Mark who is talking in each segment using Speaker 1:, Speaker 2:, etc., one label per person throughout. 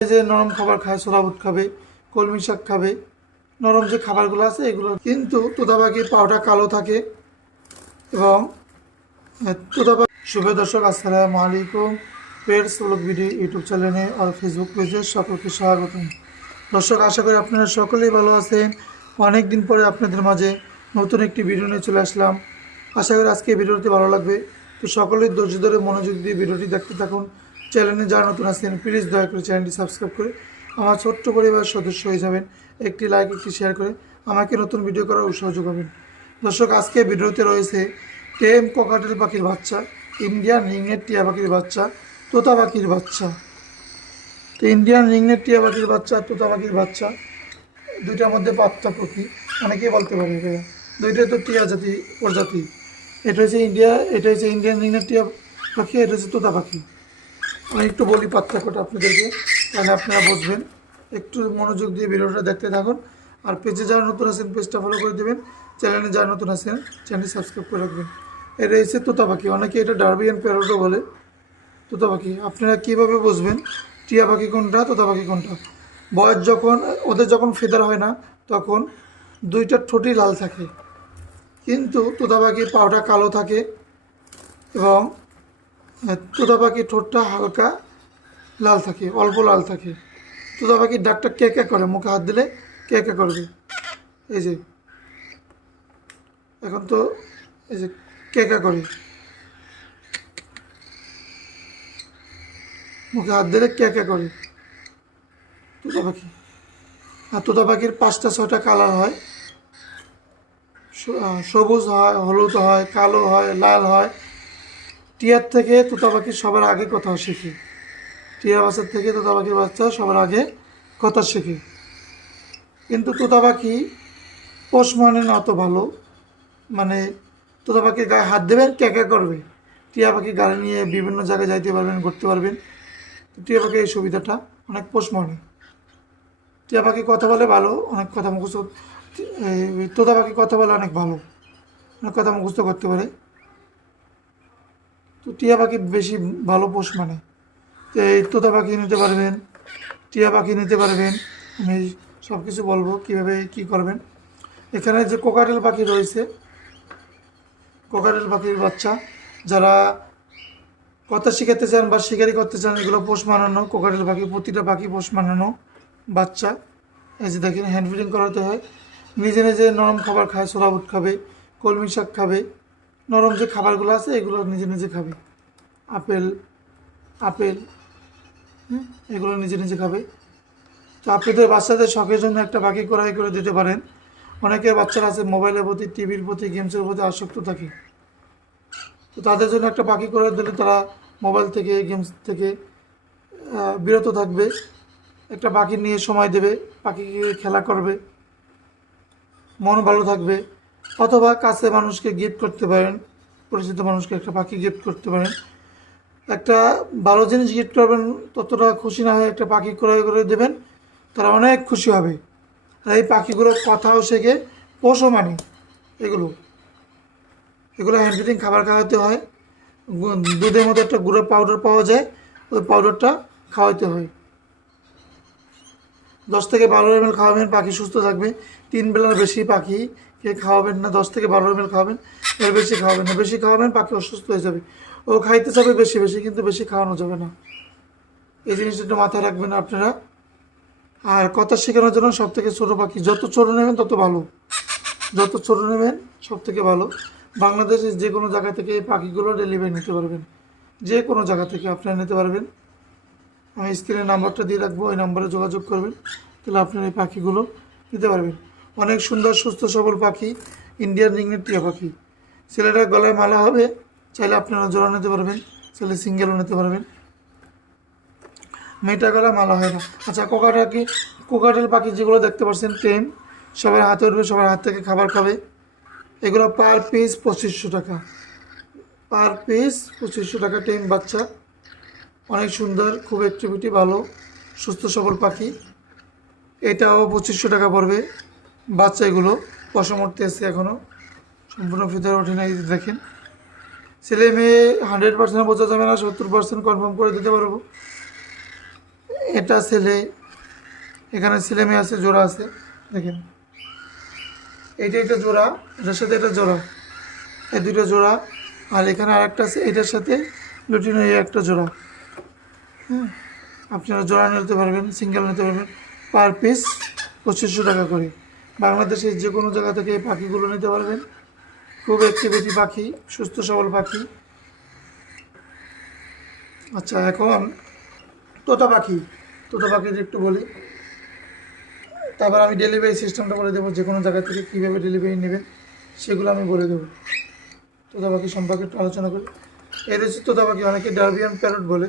Speaker 1: যে নরম খাবার খায় সোলাবুট খাবে, কলমি শাক খাবে, নরম যে খাবারগুলো আছে এগুলো। কিন্তু তোতা পাখির পাউটা কালো থাকে এবং তোতা পাখি শুভ দর্শক, আসসালামু আলাইকুম। পেটস ব্লগ ভিডিও ইউটিউব চ্যানেলে আর ফেসবুক পেজে সকলকে স্বাগতম। দর্শক, আশা করি আপনারা সকলেই ভালো আছেন। অনেক দিন পরে আপনাদের মাঝে নতুন একটি ভিডিও নিয়ে চলে আসলাম। আশা করি আজকে ভিডিওটি ভালো লাগবে। তো সকলেই ধৈর্য ধরে মনোযোগ দিয়ে ভিডিওটি দেখতে থাকুন। চ্যানেলে যারা নতুন আছেন প্লিজ দয়া করে চ্যানেলটি সাবস্ক্রাইব করে আমার ছোট্ট পরিবারের সদস্য হয়ে যাবেন। একটি লাইক একটি শেয়ার করে আমাকে নতুন ভিডিও করার উৎসাহ যোগাবেন। দর্শক, আজকে ভিডিওতে রয়েছে টেম ককাটেল পাখির বাচ্চা, ইন্ডিয়ান রিংনেট টিয়া পাখির বাচ্চা, তোতা পাখির বাচ্চা। তো ইন্ডিয়ান রিংনেট টিয়া পাখির বাচ্চা, তোতা পাখির বাচ্চা, দুইটার মধ্যে পার্থক্য কী? অনেকেই বলতে পারে দুইটাই তো টিয়া জাতি, প্রজাতি। এটা হচ্ছে ইন্ডিয়া, এটা হচ্ছে ইন্ডিয়ান রিংনেট টিয়া পাখি, এটা হচ্ছে তোতা পাখি। আমি একটু বলি পার্থক্যটা আপনাদেরকে, তাহলে আপনারা বুঝবেন। একটু মনোযোগ দিয়ে ভিডিওটা দেখতে থাকুন। আর পেজে যারা নতুন আছেন, পেজটা ফলো করে দেবেন। চ্যানেলে যারা নতুন আছেন, চ্যানেলটি সাবস্ক্রাইব করে রাখবেন। এটা হচ্ছে তোতা পাখি অনেকে এটা ডারবিয়ান প্যারোটও বলে। তোতা পাখি আপনারা কীভাবে বুঝবেন টিয়া পাখি কোনটা তোতা পাখি কোনটা? বয়স যখন, ওদের যখন ফেদার হয় না, তখন দুইটা ঠোঁটই লাল থাকে। কিন্তু তোতা পাখির পাউটা কালো থাকে এবং তোতা পাখির ঠোঁটটা হালকা লাল থাকে, অল্প লাল থাকে। তোতা পাখির ডাকটা কে কে করে? মুখে হাত দিলে কে কে করবে? এই যে, এখন তো এই যে কে কে করে? মুখে হাত দিলে কে কে করে? তোতা পাখি আর তোতা পাখির পাঁচটা, ছয়টা কালার হয়। সবুজ হয়, হলুদ হয়, কালো হয়, লাল হয়। টিয়ার থেকে তোতা পাখি সবার আগে কথা শেখে। টিয়া বাচ্চার থেকে তোতা পাখির বাচ্চা সবার আগে কথা শেখে। কিন্তু তোতা পাখি পোষ মানে না অত ভালো। মানে তোতা পাখির গায়ে হাত দেবেন ক্যাকা করবে। টিয়া পাখি গাড়ি নিয়ে বিভিন্ন জায়গায় যাইতে পারবেন, ঘুরতে পারবেন। টিয়া পাখি এই সুবিধাটা অনেক পোষ মানে। টিয়া পাখি কথা বলে ভালো, অনেক কথা মুখস্থ তোতা পাখি কথা বলে অনেক ভালো। অনেক কথা মুখস্থ করতে পারে। তো টিয়া পাখি বেশি ভালো পোষ মানে। তো এই তোতা পাখি নিতে পারবেন, টিয়া পাখি নিতে পারবেন। আমি সব কিছু বলব কীভাবে কি করবেন। এখানে যে কোকাটেল পাখি রয়েছে, কোকাটেল পাখির বাচ্চা, যারা কথা শিখাতে চান বা শিকারি করতে চান, এগুলো পোষ মানানো, কোকাটেল পাখি, প্রতিটা পাখি পোষ মানানো বাচ্চা। এই যে দেখেন হ্যান্ড ফিডিং করাতে হয়। নিজে নিজে নরম খাবার খায় সোলাবুট খাবে, কলমি শাক খাবে। নরম যে খাবারগুলো আছে, এগুলো নিজে নিজে খাবে। আপেল আপেল হ্যাঁ এগুলো নিজে নিজে খাবে। তো আপনাদের বাচ্চাদের শখের জন্য একটা পাখি ক্রয় করে দিতে পারেন। অনেকের বাচ্চারা আছে, মোবাইলের প্রতি, টিভির প্রতি, গেমসের প্রতি আসক্ত থাকে। তো তাদের জন্য একটা পাখি করে দিলে তারা মোবাইল থেকে, গেমস থেকে বিরত থাকবে। একটা পাখি নিয়ে সময় দেবে পাখিকে খেলা করবে। মন ভালো থাকবে। অথবা কাছে মানুষকে গিফট করতে পারেন, পরিচিত মানুষকে একটা পাখি গিফট করতে পারেন। একটা ভালো জিনিস গিফট করবেন, ততটা খুশি না হয়ে একটা পাখি ক্রয় করে দেবেন, তারা অনেক খুশি হবে। আর এই পাখিগুলো কথাও শেখে পোষও মানে এগুলো। এগুলো হ্যান্ড ফিডিং খাবার খাওয়াতে হয়। দুধের মধ্যে একটা গুঁড়ো পাউডার পাওয়া যায়, ওই পাউডারটা খাওয়াতে হয়। দশ থেকে বারো এম এল খাওয়াবেন, পাখি সুস্থ থাকবে। তিন বেলার বেশি পাখি কে খাওয়াবেন না, দশ থেকে বারো এম খাওয়াবেন, এর বেশি খাওয়াবেন না। বেশি খাওয়াবেন পাখি অসুস্থ হয়ে যাবে। ও খাইতে যাবে বেশি বেশি, কিন্তু বেশি খাওয়ানো যাবে না। এই জিনিসটা একটু মাথায় রাখবেন আপনারা। আর কথা শেখানোর জন্য সব থেকে ছোটো পাখি, যত ছোটো নেবেন তত ভালো। যত ছোটো নেবেন সব থেকে ভালো। বাংলাদেশের যে কোনো জায়গা থেকে এই পাখিগুলো ডেলিভারি নিতে পারবেন। যে কোনো জায়গা থেকে আপনারা নিতে পারবেন। আমি স্ক্রিনে নাম্বারটা দিয়ে রাখব, ওই নাম্বারে যোগাযোগ করবেন। তাহলে আপনারা এই পাখিগুলো নিতে পারবেন। অনেক সুন্দর, সুস্থ, সবল পাখি ইন্ডিয়ান রিংনেট টিয়া পাখি। ছেলেটার গলায় মালা হবে, চাইলে আপনারা জোড়া নিতে পারবেন, চাইলে সিঙ্গেলও নিতে পারবেন। মেয়েটা গলা মালা হয় না। আচ্ছা কোকাটা কি, কোকাটেল পাখি যেগুলো দেখতে পাচ্ছেন, টেম, সবার হাতে উঠবে, সবার হাত থেকে খাবার খাবে। এগুলো পার পিস পঁচিশশো টাকা। পার পিস পঁচিশশো টাকা টেম বাচ্চা। অনেক সুন্দর, খুব অ্যাক্টিভিটি ভালো, সুস্থ, সবল পাখি। এটাও পঁচিশশো টাকা পড়বে। বাচ্চা এগুলো পশমর্তে আছে এখনও সম্পূর্ণ ভিতরে ওঠে না দেখেন। ছেলে মেয়ে হান্ড্রেড পার্সেন্ট বোঝা যাবে না, সত্তর পার্সেন্ট কনফার্ম করে দিতে পারব। এটা ছেলে, এখানে ছেলে মেয়ে আছে, জোড়া আছে, দেখেন। এইটা এটা জোড়া, এটার সাথে এটা জোড়া। এই দুটো জোড়া, আর এখানে আরেকটা আছে, এটার সাথে লুটিনো এই একটা জোড়া। হ্যাঁ আপনারা জোড়া নিতে পারবেন সিঙ্গেল নিতে পারবেন পার পিস পঁচিশশো টাকা করে। বাংলাদেশের যে কোনো জায়গা থেকে এই পাখিগুলো নিতে পারবেন। খুব অ্যাক্টিভিটি পাখি, সুস্থ সবল পাখি। আচ্ছা এখন তোতা পাখি। তোতা পাখির একটু বলি। তারপর আমি ডেলিভারি সিস্টেমটা বলে দেবো, যে কোনো জায়গা থেকে কীভাবে ডেলিভারি নেবেন, সেগুলো আমি বলে দেবো। তোতা পাখি সম্পর্কে একটু আলোচনা করি। এর হচ্ছে তোতা পাখি, অনেকে ডারবিয়ান প্যারট বলে।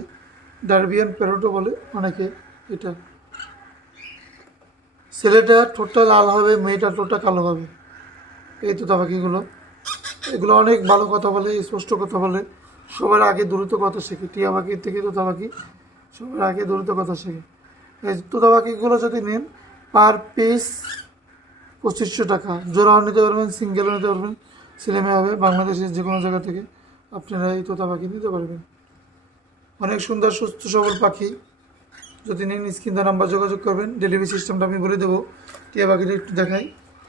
Speaker 1: ডারবিয়ান প্যারটও বলে অনেকে এটা। ছেলেটা ঠোঁটটা লাল হবে, মেয়েটা ঠোঁটটা কালো হবে। এই তোতা পাখিগুলো এগুলো। অনেক ভালো কথা বলে, স্পষ্ট কথা বলে। সবার আগে দ্রুত কথা শেখে। টিয়া পাখির থেকে তোতা পাখি সবার আগে দ্রুত কথা শেখে। এই তোতা পাখিগুলো যদি নেন, পার পিস পঁচিশশো টাকা। জোড়াও নিতে পারবেন, সিঙ্গেলও নিতে পারবেন। মেয়ে হবে বাংলাদেশের যে কোনো জায়গা থেকে। আপনারা এই তোতা পাখি নিতে পারবেন। অনেক সুন্দর, সুস্থ, সবল পাখি। যদি নিন স্ক্রিন নাম্বার যোগাযোগ করবেন ডেলিভারি সিস্টেমটা আমি বলে দেবো। টিয়া পাখিটা একটু দেখাই,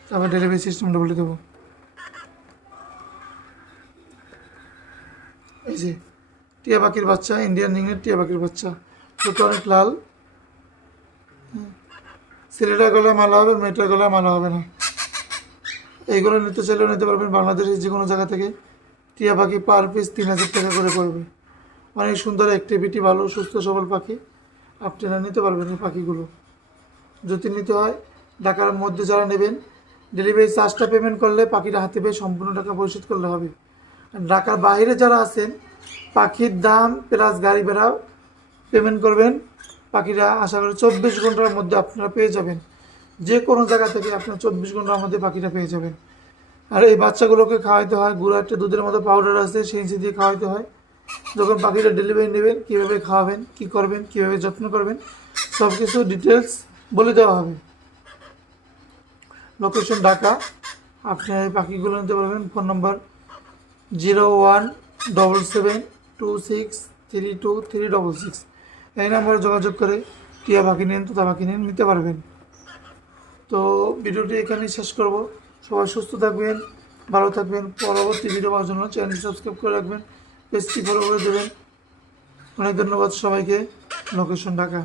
Speaker 1: তারপর ডেলিভারি সিস্টেমটা বলে দেবো। এই যে, টিয়া পাখির বাচ্চা ইন্ডিয়ান রিংয়ের টিয়া পাখির বাচ্চা। ছোটো অনেক লাল। হুম। ছেলেটার গলায় মালা হবে, মেয়েটার গলায় মালা হবে না। এইগুলো নিতে চাইলেও নিতে পারবেন, বাংলাদেশের যে কোনো জায়গা থেকে। টিয়া পাখি পার পিস তিন হাজার টাকা করে পড়বে। অনেক সুন্দর অ্যাক্টিভিটি ভালো, সুস্থ, সবল পাখি। আপনারা নিতে পারবেন এই পাখিগুলো। যদি নিতে হয়, ঢাকার মধ্যে যারা নেবেন ডেলিভারি চার্জটা পেমেন্ট করলে পাখিটা হাতে পেয়ে সম্পূর্ণ টাকা পরিশোধ করলে হবে। ঢাকার বাইরে যারা আছেন, পাখির দাম প্লাস গাড়ি ভাড়াও পেমেন্ট করবেন, পাখিরা আশা করি চব্বিশ ঘণ্টার মধ্যে আপনারা পেয়ে যাবেন। যে কোনো জায়গা থেকে আপনারা চব্বিশ ঘণ্টার মধ্যে পাখিটা পেয়ে যাবেন। আর এই বাচ্চাগুলোকে খাওয়াইতে হয়, গুঁড়ো একটা দুধের মতো পাউডার আছে, সেই দিয়ে খাওয়াইতে হয়। যখন পাখিটা ডেলিভারি নেবেন, কীভাবে খাওয়াবেন, কী করবেন, কীভাবে যত্ন করবেন সব কিছু ডিটেলস বলে দেওয়া হবে। লোকেশন ঢাকা। আপনি এই পাখিগুলো নিতে পারবেন। Phone number zero one double seven two six three two three double six. এই নম্বরে যোগাযোগ করে টিয়া পাখি নিন, তোতা পাখি নিন, নিতে পারবেন। তো ভিডিওটি এখানেই শেষ করব। সবাই সুস্থ থাকবেন, ভালো থাকবেন। পরবর্তী ভিডিও পাওয়ার জন্য চ্যানেল সাবস্ক্রাইব করে রাখবেন। পেজটি ফলো করে দেবেন। অনেক ধন্যবাদ সবাইকে। লোকেশন ঢাকা